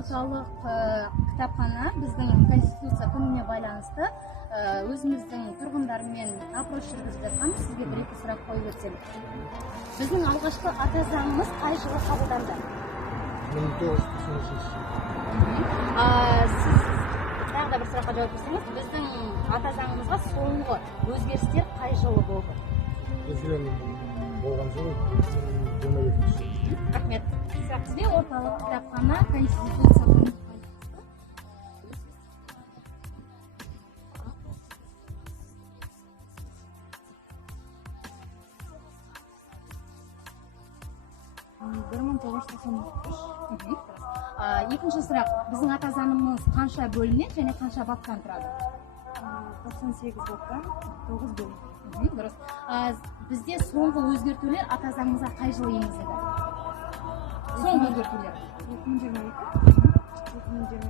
орталық кітапхана біздің Конституция күніне байланысты өзіміздің тұрғындармен опрос жүргізіп жатқанбыз. Сізге бір-екі сұрақ қойып өтсем. Біздің алғашқы ата заңымыз қай жылы қабылданды? 1993. Сіз тағы да бір сұраққа жауап берсеңіз, біздің ата заңымызға соңғы өзгерістер қай жылы болды? Референдум болған жылы 22. Рахмет. Сізге орталық кітапхана Конституция күніне екінші сұрақ, біздің ата заңымыз қанша бөлімнен және қанша баптан тұрады? 98 баптан, 9 бөлім. Дұрыс. Бізде соңғы өзгертулер ата заңымызға қай жылы енгізілді? Соңғы өзгертулер. 2022.